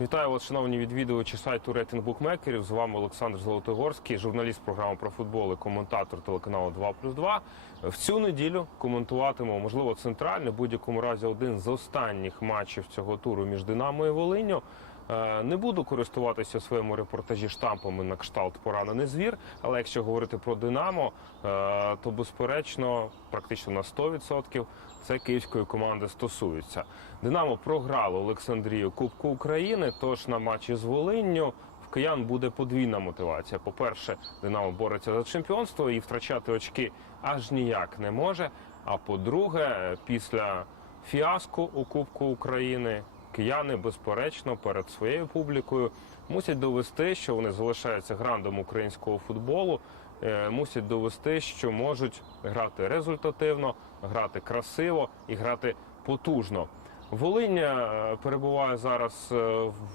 Вітаю вас, шановні відвідувачі сайту рейтинг букмекерів. З вами Олександр Золотогорський, журналіст програми про футбол і коментатор телеканалу 2 плюс 2. В цю неділю коментуватимемо, можливо, центральний, будь-якому разі один з останніх матчів цього туру між Динамо і Волинню. Е, Не буду користуватися у своєму репортажі штампами на кшталт поранений звір, але якщо говорити про Динамо, е, то безперечно, практично на 100% це київської команди стосується. Динамо програло Олександрію Кубку України. Тож на матчі з Волинню в киян буде подвійна мотивація. По-перше, Динамо бореться за чемпіонство і втрачати очки аж ніяк не може. А по-друге, після фіаско у Кубку України кияни, безперечно, перед своєю публікою мусять довести, що вони залишаються грандом українського футболу. е, Мусять довести, що можуть грати результативно, грати красиво і грати потужно. Волинь е, перебуває зараз е,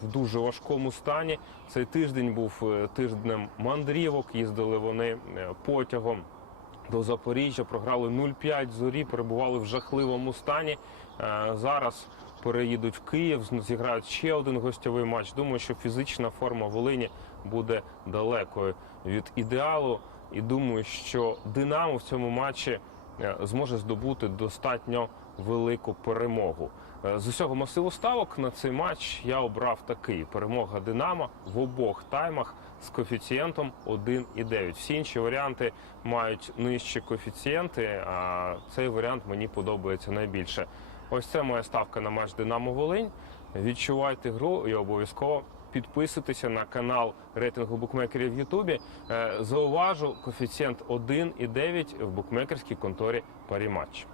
в дуже важкому стані. Цей тиждень був тижнем мандрівок. Їздили вони потягом до Запоріжжя, програли 0-5 зорі, перебували в жахливому стані. Е, Зараз переїдуть в Київ, зіграють ще один гостьовий матч. Думаю, що фізична форма Волині буде далекою від ідеалу. І думаю, що Динамо в цьому матчі е, зможе здобути достатньо велику перемогу. Е, З усього масиву ставок на цей матч я обрав такий: перемога Динамо в обох таймах з коефіцієнтом 1,9. Всі інші варіанти мають нижчі коефіцієнти, а цей варіант мені подобається найбільше. Ось це моя ставка на матч Динамо Волинь. Відчувайте гру і обов'язково підписуйтеся на канал рейтингу букмекерів в Ютубі. Е, Зауважу коефіцієнт 1,9 в букмекерській конторі Паріматч.